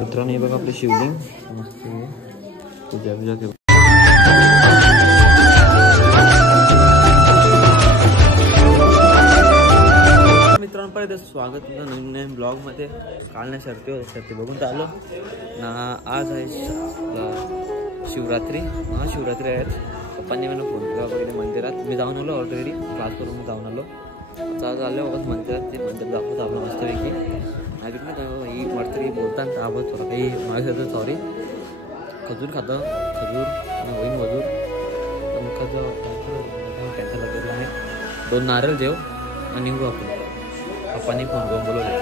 मित्रांनो हे बघा आपले शिवलिंग मस्त पूजा पूजा के मित्रांनो परत स्वागत नवीन ब्लॉग मध्ये. काल नाही शर्ती बघून तर आलो ना. आज आहे शिवरात्री. शिवरात्री आहे. पप्पांनी मला फोन केला वगैरे मंदिरात. मी जाऊन आलो ऑलरेडी क्लास करून जाऊन आलो. आता चाललो वापस मंदिरात. ते मंदिर दाखवतो आपलं मस्तपैकी. ऐकलं का ही मरतरी बोलताना आवाज थोडा काही माझ्या सॉरी. खजूर खातं खजूर आणि होईन मजूर मुखाचं कॅन्सर लागलेलं आहे. 2 नारळ जेव आणि निघू आपण फोन करून बोलवले.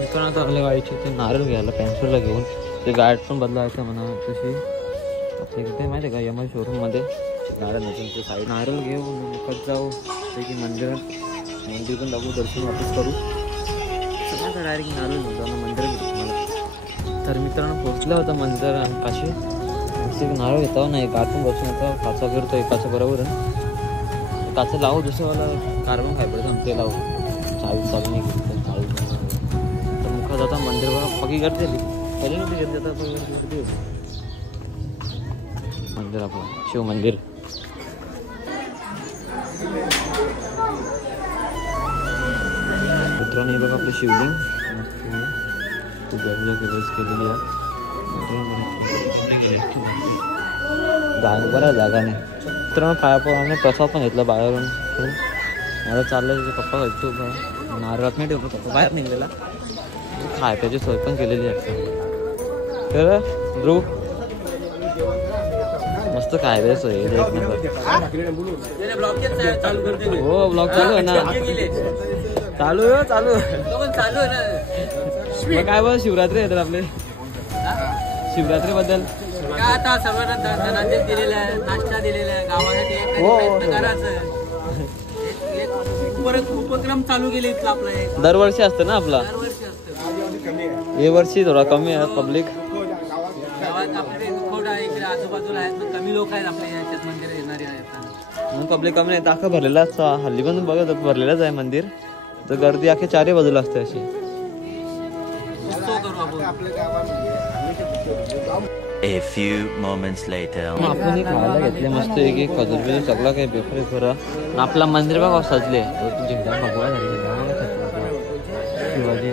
मित्रांनो आता आपल्या गाडीचे ते नारळ घ्यायला पॅन्सरला घेऊन ते गाड पण बदलायचं म्हणा. तशी आपल्या इथे माहिती आहे का यमा शोरूममध्ये नारळ नसेल ते साईड नारळ घेऊन मुखात जाऊ ते की मंदिरात. मंदिर पण दाखवू दर्शन वापस करू. सगळ्याचा डायरेक्ट नारळ नव्हता ना मंदिरात घेतो मला. तर मित्रांनो पोहोचला होता मंदिरापाशी. एक नारळ घेतो ना एक आतून बसून येतो. काचा करतो एकाचं बरोबर काचं लावू दुसऱ्याला कार्बन फायबर ते लावू. चालू नाही घेतलं चालू. तर मुखात आता मंदिर बघा पक्की गर्दी झाली. पहिले नव्हती गर्दी आता गर्दी होती. मंदिर आपलं शिव मंदिर. मित्रांनो हे बघा आपलं शिवलिंग मस्त पूजा पूजा केलेली आहे. बरं जागा नाही. मित्रांनो आम्ही प्रसाद पण घेतला बाहेरून. मला चाललं पप्पा घालतो नारळात नाही ठेवतो. पप्पा बाहेर निघलेला खायची सोय पण केलेली आहे. तर ध्रुव मस्त खायची सोय एक नंबर. हो ब्लॉग चालू आहे ना. चालू आहे ना. काय बघ शिवरात्री आहे तर आपले शिवरात्री बद्दल आता सगळं दिलेलं आहे. नाश्ता दिलेला आहे गावासाठी. उपक्रम चालू केले आपला दरवर्षी असतं ना आपला. हे वर्षी थोडा कमी आहे पब्लिक. गावात आपले इकडे आजूबाजूला आहेत पण कमी लोक आहेत आपल्या याच्यात मंदिर येणारे आहेत. पब्लिक कमी नाही. दाखल भरलेलाच हल्ली पण बघा भरलेलाच आहे मंदिर. तर गर्दी अख्या 4 बाजूला असते अशी. A few moments later. आपण खायला घेतले मस्त एक खजूर बिजूर सगळं काही बेफरे खरं. आपला मंदिर बघा सजले. झेंडा भगवा झाले शिवाजी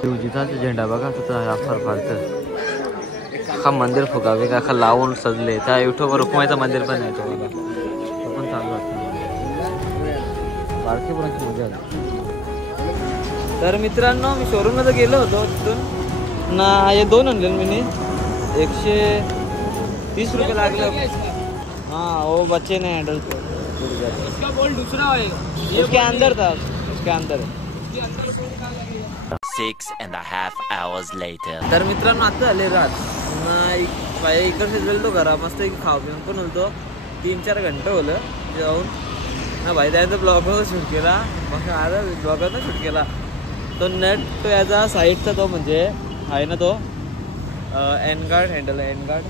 शिवजीचा झेंडा बघा कसं फार फारतं. अख्खा मंदिर फुगावे का अख्खा लावून सजले. त्या युट्यूबवर रुक्माईचं मंदिर पण आहे. तो पण चालू असतं. बारकी पुराची मजा आली. तर मित्रांनो मी शोरूमला गेलो होतो तिथून ना. हे 2 आणले मी. 130 रुपये लागले. हाँ वो बच्चे ने हैंडल इसका बोल दूसरा है. उसके अंदर था. उसके अंदर 6.5 hours later. तर मित्रांनो आता आले रात इकडे गेलो घरा मस्त खाऊ पिऊन पण होतो. 3-4 घंटे होलं जाऊन ना भाई. त्याचा ब्लॉगवर शूट केला. मग आता ब्लॉगरनं शूट केला. तो नेट तो याचा साईडचा तो म्हणजे आहे ना तो एनगार्ड हँडल आहे. एनगार्ड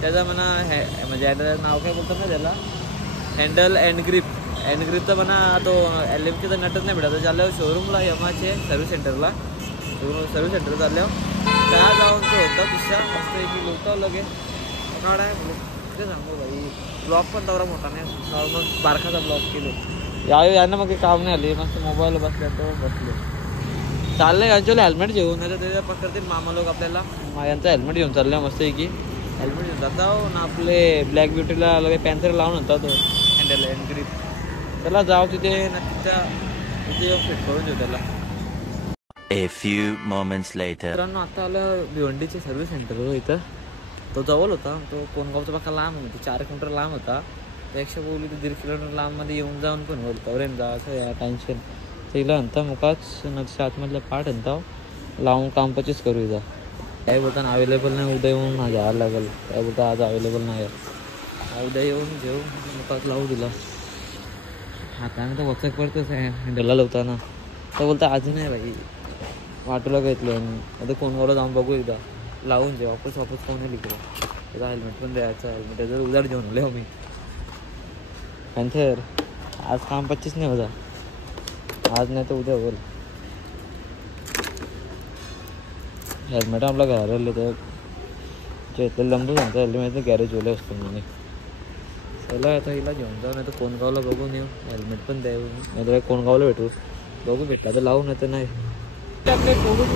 त्याचा म्हणा म्हणजे हँडलचं नाव काय बोलतात ना त्याला. हँडल एनग्रिपचा म्हणा तो LMKचा नटच नाही भेटत. चालल्यावर शोरूमला यमाचे सर्व्हिस सेंटरला सर्व्हिस सेंटर चालल्यावर त्या जाऊन तो होता पिशा मस्त की लोक लगे काढा ते सांगू भाई. ब्लॉग पण तेवढा मोठा नाही. नॉर्मल बारखाचा ब्लॉग केलो. यांना मग काम नाही आले. मस्त मोबाईल बसल्या तो बसले चाललंय. ॲक्च्युअली हेल्मेट घेऊन नाही तर त्याच्या पकडतील मामा लोक आपल्याला. यांचा हेल्मेट घेऊन चाललं मस्त आहे की. हेल्मेट घेऊन जाता ना आपले ब्लॅक ब्युटीला लगे पॅन्थर लावून होता तो हँडल एनग्रिप. त्याला जाऊ तिथे तिथे फिट करून देऊ त्याला. A few moments later. मित्रांनो आता आलं भिवंडीचे सर्व्हिस सेंटर इथं. तो जवळ होता. तो कोणगावचा बाका लांब होता. 4 किलोमीटर लांब होता. त्यापेक्षा बोलली तर 1.5 किलोमीटर लांबमध्ये येऊन जाऊन पण होईल. कवरेन जा असं या टेन्शन तिला म्हणता मुकाच नदीच्या आतमधल्या पाठ म्हणता लावून काम पचीस करू जा. काय बोलताना अवेलेबल नाही. उद्या येऊन घ्यायला लागेल. काय बोलता आज अवेलेबल नाही आहे. उद्या येऊन घेऊ मुकाच लावू दिला. हाताने तर वचक पडतंच आहे हँडलला लावताना. तर बोलता आज नाही भाई वाटूला घेतलं. आता कोणवर जाऊन बघू एकदा लावून जे वापस कोण नाही लिहिलं. त्याचा हेल्मेट पण द्यायचं. हेल्मेट त्याचं उदार घेऊन आले हो मी. पॅन्थर आज काम 25 नाही होता. आज नाही तर उद्या होईल. हेल्मेट आपल्या घरात राहिले तर चेतले लंबू सांगतो हेल्मेट गॅरेज ओले असतो म्हणे. चला आता हिला घेऊन जाऊ नाही तर कोणगावला बघून येऊ. हेल्मेट पण द्यावं नाही तर कोणगावला भेटू. बघू भेटला तर लावू नाही तर नाही. आपले बघून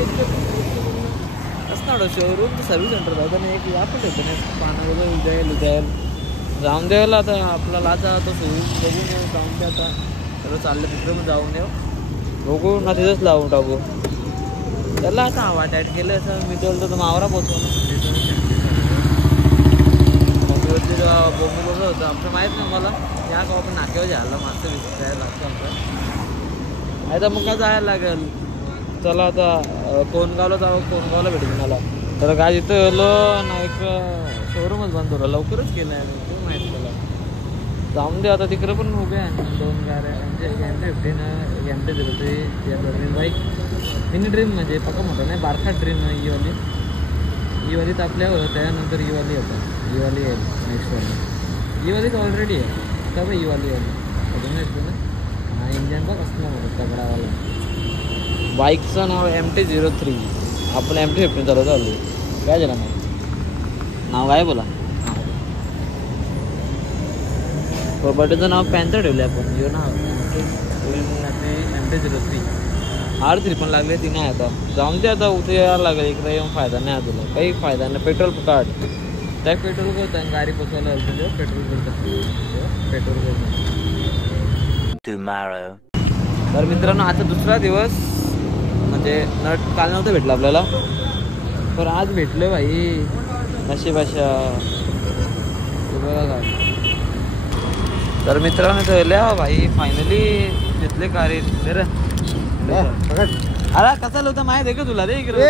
असणार शोरूम सर्व्हिस सेंटर जातं नाही एक आपण येतो नाही पानं वगैरे उद्याल जाऊन द्यायला आता आपला लाचा तो सर्व्हिस बघून येऊ जाऊन द्या. आता सर्व चाललं तिकडे पण जाऊन येऊ बघू ना तिथंच लावून टाकू. त्याला आता हवा टाईट केलं असं मी तर मावरा पोचवून बोंबल होतं आमचं माहीत नाही मला. या गाव आपण नाक्यावर जायला मागचं जायला लागतं आमचं. आता मग काय जायला लागेल. चला आता कोणगावला जावं. कोणगावला भेटेल मला तर काय इथं आलो ना एक शोरूमच बंद होतं लवकरच केलं आहे खूप माहिती त्याला. जाऊन दे आता तिकडे पण उभे आहे 2 गाड्या म्हणजे MT-15 MT-03 bike mini dream म्हणजे पक्का मोठा नाही बारका ड्रीम ही वाली तर आपल्यावर त्यानंतर ही वाली होता. ही वाली आहे नेक्स्ट वाली. ही वाली तर ऑलरेडी आहे का ही वाली आहे अजून ना. हा इंजन बघ असणार होतं तगडावाला. बाईकचं नाव MT-03 आपण MT-15 चालवतो आलो. काय झालं नाव काय बोला. बटेचं नाव पॅन्थर ठेवले आपण यो नाव MT-03 R3 पण लागले ती नाही आता जाऊन ते आता उद्या यायला लागेल इकडे येऊन फायदा नाही तुला काही फायदा नाही. पेट्रोल काढ त्या पेट्रोल करतात गाडी पोचवायला पेट्रोल करतात पेट्रोल करतात. तर मित्रांनो आता दुसरा दिवस म्हणजे नट काल नव्हतं भेटलं आपल्याला पण आज भेटलं भाई नशिबाशा बघा काय. तर मित्रांनो ठेवल्या भाई फायनली घेतले कारी रे. अरे कसा होता माहिती आहे का तुला रे इकडे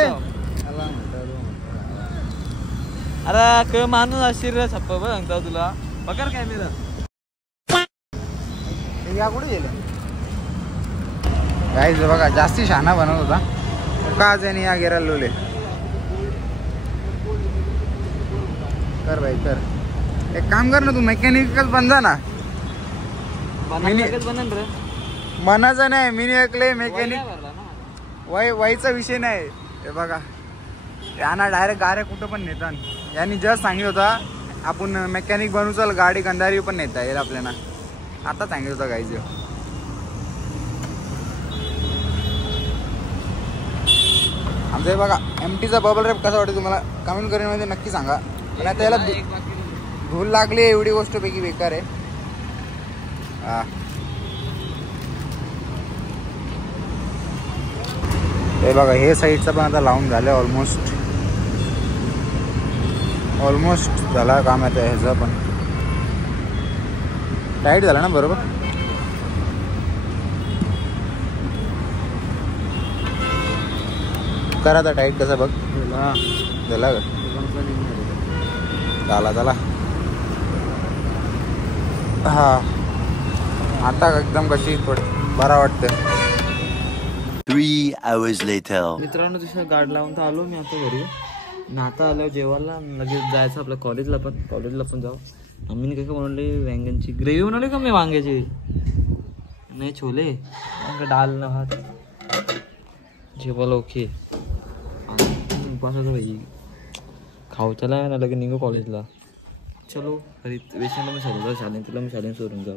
अरे माणूस आश्चर्य छप्प बघ सांगता तुला पगार काय मेरा या कुठे गेले गाईज बघा जास्ती शहाणा बनवत होता का याने या गेरा लोले कर भाई कर एक काम कर ना तू मेकॅनिकल बन जा ना. बनन रे मनाचं नाही मी ऐकले मेकॅनिक वयचा विषय नाही. हे बघा यांना डायरेक्ट गाड्या कुठं पण नेतात. यांनी जस्ट सांगितलं होता आपण मेकॅनिक बनवू चल गाडी कंदारी पण नेता येईल आपल्याला. आता सांगितलं होतं गाईज. आमचं हे बघा MTचा बबल रॅप कसा वाटतं तुम्हाला कमेंट करीमध्ये नक्की सांगा. आणि त्याला धूल लागली एवढी गोष्ट पैकी बेकार आहे. हा हे बघा हे साईडचं पण आता लावून झालं ऑलमोस्ट झाला काम आहे ह्याचं पण टाईट झालं ना बरोबर. करा आता टाईट कसा बघ झाला का झाला हा आता एकदम कशी बरा वाटतं. 3 hours later. मित्रांनो तुझ्या गाड लावून तर आलो मी आता घरी. आता आल्यावर जेवायला लगेच जायचं आपल्या कॉलेजला पण जाऊ. आम्ही काय बनवले वांग्यांची ग्रेव्ही बनवली का मी वांग्याची नाही छोले डाल न भात जेवायला ओके. उपासाचं भाई खाऊ चला ना लगे निघू कॉलेजला. चलो घरी वेशनला मी सोडून जाऊ शाळेत तुला मी शाळेत सोडून जाऊ.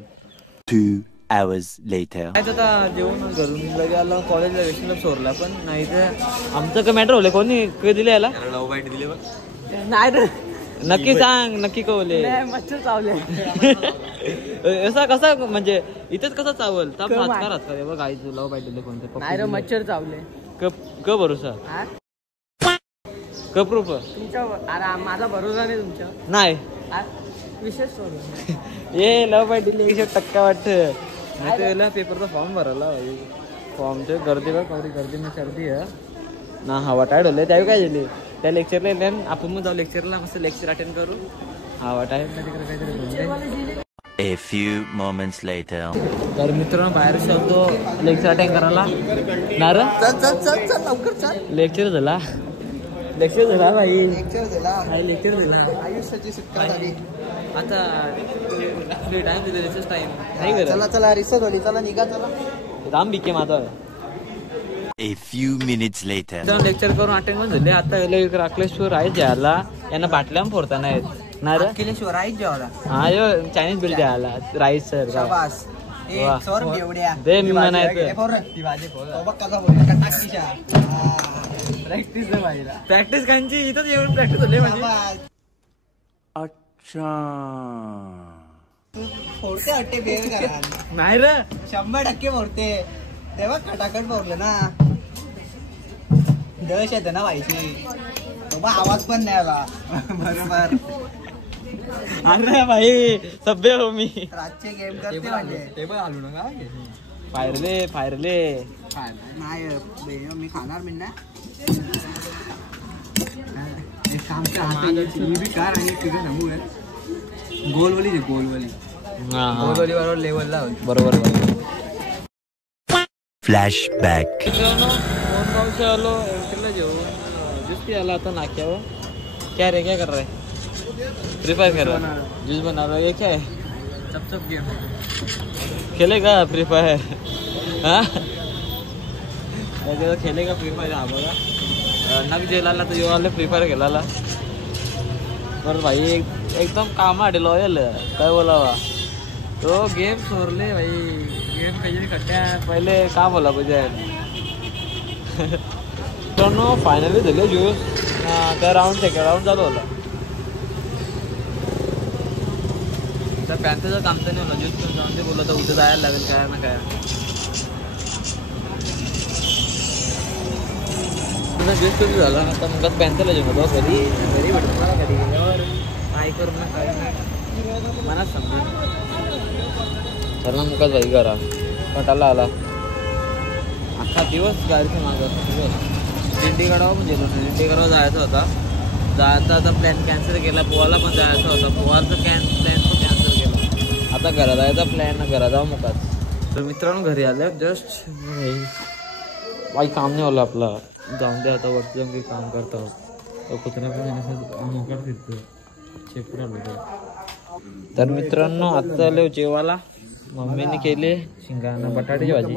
2 hours later. आता जेवण घरून लगे आला कॉलेजला वेशनला सोडला पण नाही तर आमचं काय मॅटर होले कोणी काय दिले याला नाही रे नक्की सांग नक्की कवले मच्छर चावले असा कसा म्हणजे इथेच कसा चावल ताप हात का बघ आई तुला बाईट दिले कोणते नाही रे मच्छर चावले क भरोसा क प्रूफ तुमच्या अरे माझा भरोसा नाही तुमच्या नाही विशेष ये लव बाईट दिली 100% वाटतं. नाही तर पेपरचा फॉर्म भरायला फॉर्मचे गर्दी बघ कवरी गर्दी मी सर्दी आहे ना हवा टाईट होले त्यावेळी काय झाली त्या लेक्चरला येईल आपण मग जाऊ लेक्चरला मस्त लेक्चर अटेंड करू. हवा टाईट ना तिकडे काहीतरी. A few moments later. तर मित्रांनो बाहेर चालतो लेक्चर अटेंड करायला ना रे चल लवकर चल. लेक्चर झाला भाई लेक्चर झाला आयुष्याची सुटका झाली. आता टाइम दिला रिसर्च टाइम चला रिसर्च होली चला निघा चला राम बिके माझा A few minutes later. Lecture करून अटेंड झाले. आता राकलेश्वर आहे ज्याला यांना बाटल्या फोडता नाहीत ना रे. अखिलेश्वर आहे जेवायला. हा यो चायनीज बिल द्यायला राईस सर. शाबास. दे मी म्हणायचं प्रॅक्टिस कांची इथंच एवढी प्रॅक्टिस झाली माझी. अच्छा. फोडते अट्टे बेर करा नाही रे 100% फोडते. तेव्हा खटाखट फोडलं ना. दश येते ना व्हायची. बाबा आवाज पण नाही आला. बरोबर. अरे भाई सभ्य हो मी. रातचे गेम करते म्हणजे. टेबल आलू ना का फायरले नाही मी खाणार मी ना. एक काम कार आणि गोलवली बरोबर लेवलला बरोबर. Flashback. गाँव से आलो एअरटेलला जेवून ज्यूस पी आला आता नाक्यावर. क्या रे क्या कर रहा है. फ्री फायर खेल रहा है. जूस बना रहा है. ये क्या है. चप गेम खेलेगा फ्री फायर. हाँ खेलेगा फ्री फायर. हा बघा नक जेलाला तर येऊ फ्री फायर खेळायला. बरं भाई एकदम काम आले लॉयल. काय बोलावा तो गेम सोडले भाई. गेम काही खट्ट्या पहिले का बोला पाहिजे. फायनली झाले ज्यूस. त्या सेकंड राऊंड चालू होला. त्या पॅन्थचं काम तर नाही होला. ज्यूस पण जाऊन ते बोललं तर उद्या जायला लागेल काय ना काय. ज्यूस कधी झाला आता मग पॅन्थला जेवण होतो. घरी भेटतो मला कधी गेल्यावर काय करू ना काय नाही मनात समजा. तर ना मुकाच भाई करा कटाला आला. अख्खा दिवस गाडीचं माझा असा दिवस. दिंडीगडावर पण गेलो नाही. दिंडीगडावर जायचं होता. आता प्लॅन कॅन्सल केला. पोहायला पण जायचं होता. पोहायचं प्लॅन पण कॅन्सल केला. आता घरा जायचा प्लॅन. घरा जाऊ मुकाच. तर मित्रांनो घरी आल्या जस्ट. बाई काम नाही होलं आपला. जाऊन दे आता वरती जाऊन काही काम करता होत. कुत्र्या पण मोकाट फिरतो. शेपूट आलो. तर मित्रांनो आता आलो जेवायला. मम्मीने केले शिंगाणा बटाट्याची भाजी.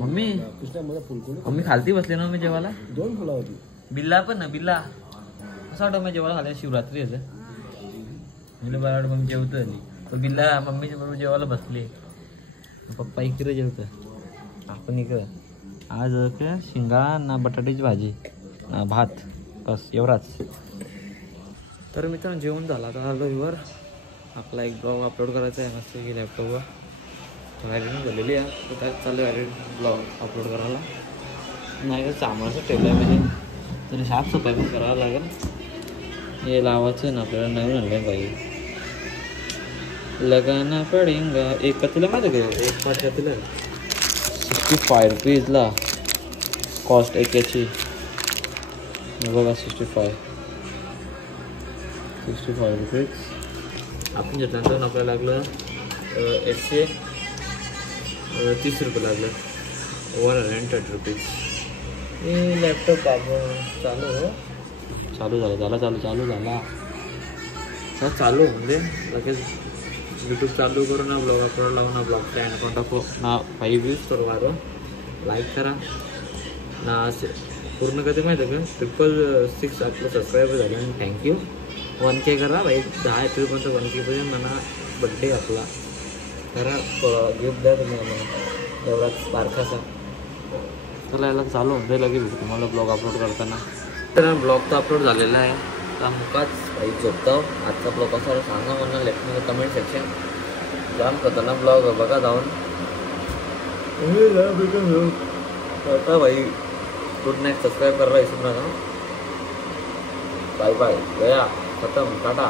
मम्मी खालती बसले ना मी जेवायला. बिल्ला पण ना बिल्ला असं वाटतं मी जेवायला खाल्ल्या. शिवरात्री यायचं म्हणजे बरं वाटतं. मम्मी जेवत आली तर बिल्ला मम्मीच्या बरोबर जेवायला बसले. पप्पा इकडे जेवतं आपण इकडं. आज काय शिंगाणा बटाट्याची भाजी भात बस एवढाच. तर मित्रांनो जेवण झाला. आता आलो वर. आपला एक ब्लॉग अपलोड करायचा आहे मस्त की लॅपटॉपवर. व्हॅलिडिंग झालेली आहे. तर काय चालू व्हॅलिडिंग ब्लॉग अपलोड करायला. नाही का सामानाचं ठेवलं आहे म्हणजे तरी साफसफाई पण करावं लागेल. हे लावायचं ना आपल्याला. नवीन आणलं पाहिजे. लगाना पडेगा. एक कतीला माहिती का. एक पाच कतीला 65 रुपीजला कॉस्ट एकाची. बघा 65 रुपीज. आपण घेतल्यानंतर आपल्याला लागलं 130 रुपये लागलं. 130 रुपीज. हे लॅपटॉप आपण चालू झाला. चालू म्हणजे लगेच यूट्यूब चालू करू ना. ब्लॉग अपलोड लावू ना. ब्लॉग स्टँड अकाउंट ना 5 व्ह्यूज करू. लाईक करा ना. पूर्ण कधी माहिती आहे का 666 आपलं सबस्क्रायबर झालं. आणि थँक्यू. 1K करा भाई. 10 एप्रिलपर्यंत 1K पर्यंत म्हणा. बड्डे आपला करा. गिफ्ट द्या तुम्ही मला एवढाच बारकासा. चला याला चालू होते लगेच भेटतो तुम्हाला ब्लॉग अपलोड करताना. तर ब्लॉग तर अपलोड झालेला आहे. आता मुकाच काही झोपतो. आजचा ब्लॉग असा सांगा म्हणा लेफ्ट कमेंट सेक्शन. जाम खतरनाक ब्लॉग बघा जाऊन. आता भाई गुड नाईट. सबस्क्राईब करायला विसरू नका. बाय बाय गया खतम टाटा.